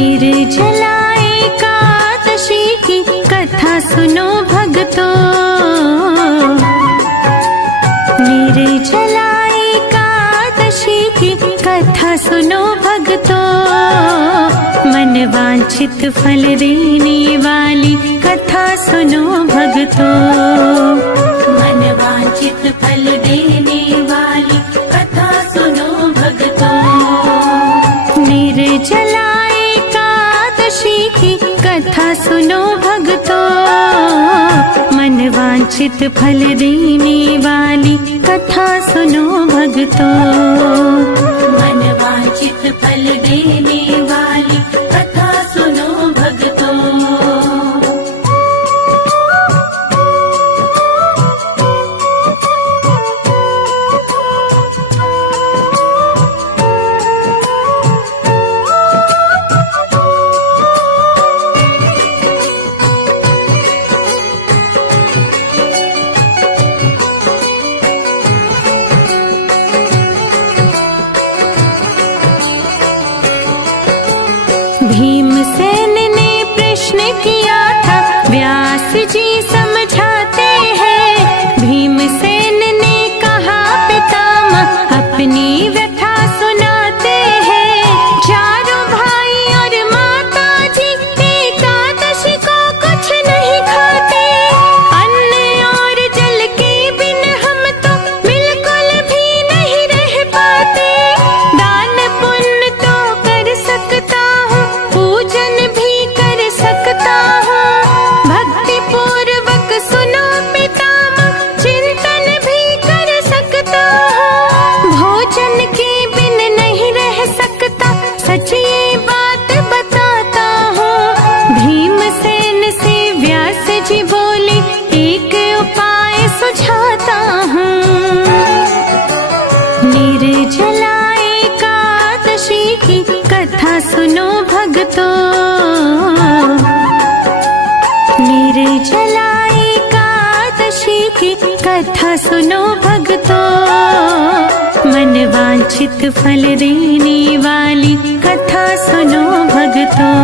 निर्जला एकादशी की कथा सुनो भक्तों। निर्जला एकादशी की कथा सुनो भक्तों। मन वांछित फल देने वाली कथा सुनो भक्तों। मन वांछित फल देने वाली कथा सुनो भक्तों। निर्जला एकादशी की कथा सुनो भक्तों। मन वांछित फल देने वाली कथा सुनो भक्तों। मन वांछित फल देने वाली कथा सुनो भक्तों। भीमसेन ने प्रश्न किया था, व्यास जी समझाते हैं। भीमसेन ने कहा पितामह अपनी व्यथा सुनाते हैं। चारों भाई और माता जी एकादशी को कुछ नहीं खाते। अन्न और जल के बिन हम तो बिल्कुल भी नहीं रह पाते। दान पुण्य तो कर सकता हूँ, पूजन भी कर सकता हूँ। भक्ति पूर्वक सुनो पितामह, चिंतन भी कर सकता हूँ। भोजन के बिन नहीं रह सकता, सच ये बात बताता हूँ। भीमसेन से व्यास जी बोले, एक उपाय सुझाता हूँ। निर्जला एकादशी की कथा सुनो भक्तों। निर्जला एकादशी की कथा सुनो भक्तों। मन वांछित फल देने वाली कथा सुनो भक्तों।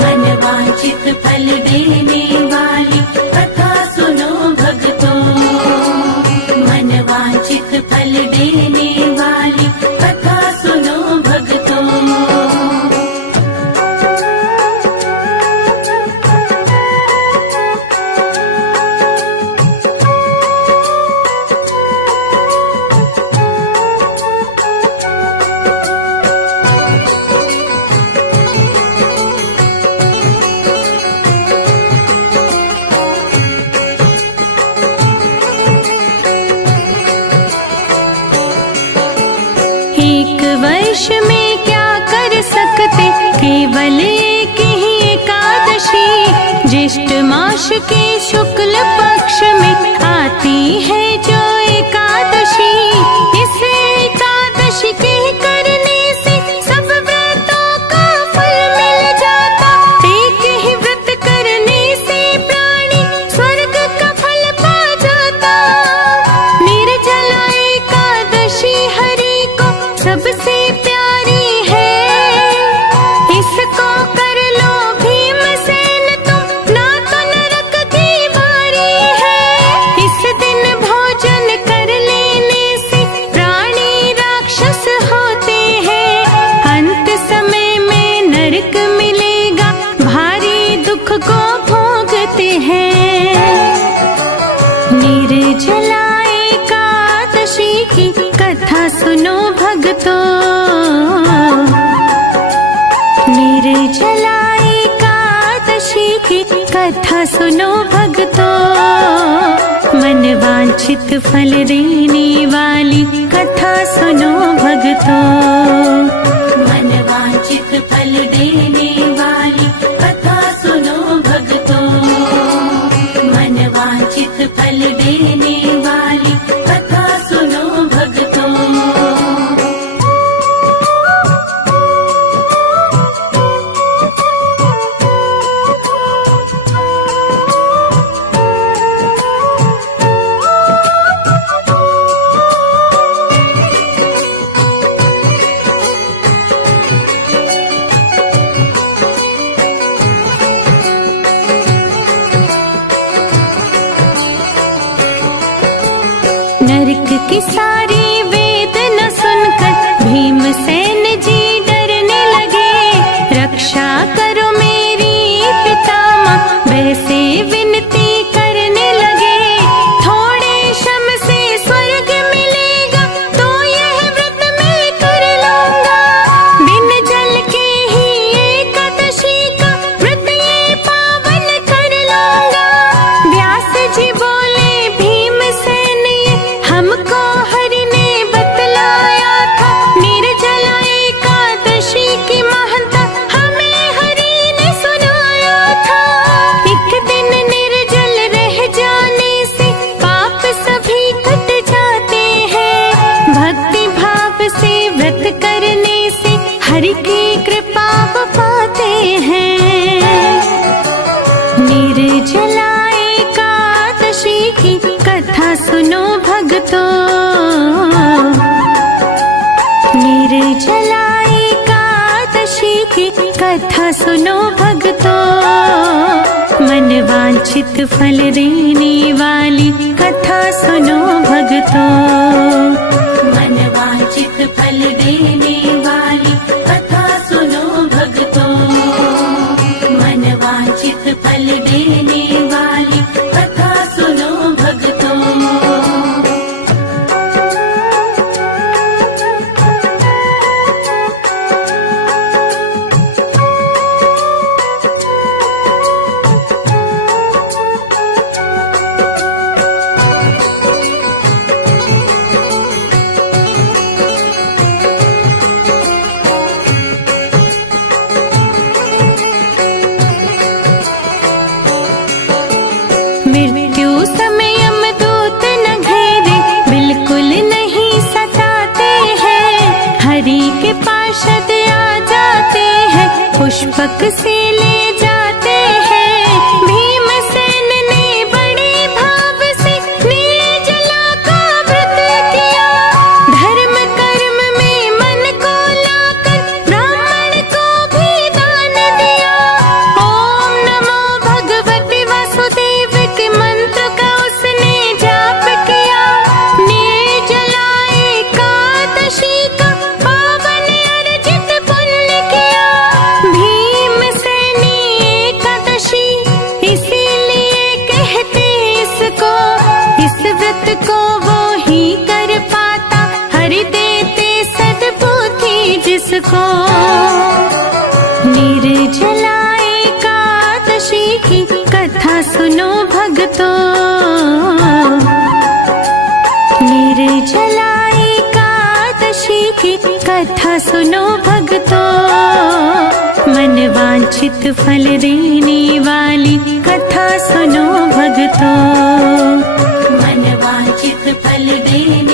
मन वांछित फल देने वाली कथा सुनो भक्तों। मन वांछित फल देने वाली कथा सुनो भक्तों। एक वर्ष में क्या कर सकते, केवल एक ही एकादशी। ज्येष्ठ मास के शुक्ल पक्ष में आती है जो एकादशी। इस एकादशी के करने से सब व्रतों का फल मिल जाता। एक ही व्रत करने से प्राणी स्वर्ग का फल पा जाता। निर्जला एकादशी हरि को सबसे प्यारी है। इसको कर लो भीमसेन तुम, ना तो नरक की बारी है। इस दिन भोजन कर लेने से प्राणी राक्षस होते हैं। अंत समय में नरक मिलेगा, भारी दुख को भोगते हैं। निर्जला एकादशी की कथा सुनो भक्तों। निर्जला एकादशी की कथा सुनो भक्तों। मन वांछित फल देने वाली कथा सुनो भक्तों। मन वांछित फल देने वाली कथा सुनो भक्तों। मन वांछित फल देने वाली कथा सुनो भक्तों। की सारी वेद न सुनकर भीमसेन जी डरने लगे। रक्षा करो मेरी पितामह, वैसे विनती करने लगे। थोड़े श्रम से स्वर्ग मिलेगा, तो यह व्रत मैं कर लूंगा। बिन जल के ही एकादशी का व्रत ये पावन कर लूंगा। व्यास जी बोले भीमसेन ये हमको हरि ने बतलाया था। निर्जला एकादशी की महानता हमें हरि ने सुनाया था। एक दिन निर्जल रह जाने से पाप सभी कट जाते हैं। भक्ति भाव से व्रत करने से हरि की कृपा वो पाते हैं। निर्जला एकादशी की कथा सुनो भक्तों। निर्जला एकादशी की कथा सुनो भक्तों। मन वांछित फल देने वाली कथा सुनो भक्तों। मन वांछित फल देने वाली कथा सुनो भक्तों। मन वांछित फल देने वाली कथा सुनो भक्तों। मृत्यु समय यमदूत न घेरे, बिल्कुल नहीं सताते हैं। हरि के पार्षद आ जाते हैं, पुष्पक से ले जाते हैं। भीमसेन ने बड़े भाव से निर्जला का व्रत किया। धर्म कर्म में मन को लाकर ब्राह्मण को भी दान दिया। ओम नमो भगवते वासुदेव के मंत्र का उसने जाप किया। निर्जला एकादशी का पावन अर्जित पुण्य किया। भीमसेनी एकादशी इसीलिए कहते इसको। इस व्रत को वो ही कर पाता, हरि देते सद्बुद्धि जिसको। निर्जला एकादशी की कथा सुनो भक्तों। निर्जला एकादशी की कथा सुनो भक्तों। मन वांछित फल देने वाली कथा सुनो भक्तों। मन वांछित फल देने